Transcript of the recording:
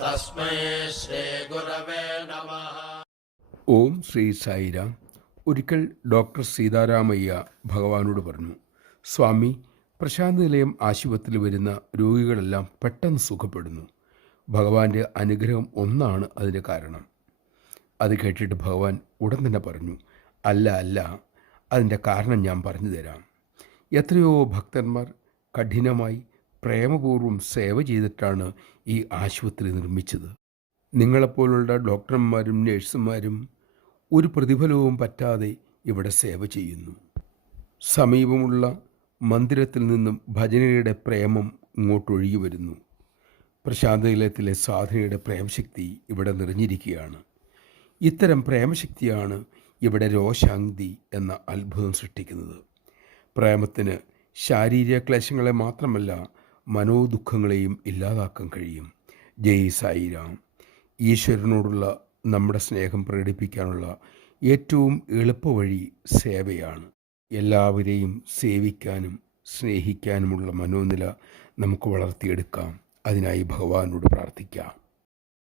തസ്മൈ ശ്രീ നമ ഓം ശ്രീ സായിരാം. ഒരിക്കൽ ഡോക്ടർ സീതാരാമയ്യ ഭഗവാനോട് പറഞ്ഞു സ്വാമി പ്രശാന്ത് നിലയം ആശുപത്രിയിൽ വരുന്ന രോഗികളെല്ലാം പെട്ടെന്ന് സുഖപ്പെടുന്നു. ഭഗവാന്റെ അനുഗ്രഹം ഒന്നാണ് അതിന് കാരണം. അത് കേട്ടിട്ട് ഭഗവാൻ ഉടൻ തന്നെ പറഞ്ഞു അല്ല അല്ല അതിന്റെ കാരണം ഞാൻ പറഞ്ഞു തരാം. എത്രയോ ഭക്തന്മാർ കഠിനമായി പ്രേമപൂർവം സേവ ചെയ്തിട്ടാണ് ഈ ആശുപത്രി നിർമ്മിച്ചത്. നിങ്ങളെപ്പോലുള്ള ഡോക്ടർമാരും നഴ്സുമാരും ഒരു പ്രതിഫലവും പറ്റാതെ ഇവിടെ സേവ ചെയ്യുന്നു. സമീപമുള്ള മന്ദിരത്തിൽ നിന്നും ഭജനയുടെ പ്രേമം ഇങ്ങോട്ടൊഴുകി വരുന്നു. പ്രശാന്തനിലയത്തിലെ സാധനയുടെ പ്രേമശക്തി ഇവിടെ നിറഞ്ഞിരിക്കുകയാണ്. ഇത്തരം പ്രേമശക്തിയാണ് ഇവിടെ രോശാന്തി എന്ന അത്ഭുതം സൃഷ്ടിക്കുന്നത്. പ്രേമത്തിന് ശാരീരിക ക്ലേശങ്ങളെ മാത്രമല്ല മനോദുഃഖങ്ങളെയും ഇല്ലാതാക്കാൻ കഴിയും. ജയ് സായിരാം. ഈശ്വരനോടുള്ള നമ്മുടെ സ്നേഹം പ്രകടിപ്പിക്കാനുള്ള ഏറ്റവും എളുപ്പവഴി സേവയാണ്. എല്ലാവരെയും സേവിക്കാനും സ്നേഹിക്കാനുമുള്ള മനോനില നമുക്ക് വളർത്തിയെടുക്കാം. അതിനായി ഭഗവാനോട് പ്രാർത്ഥിക്കാം.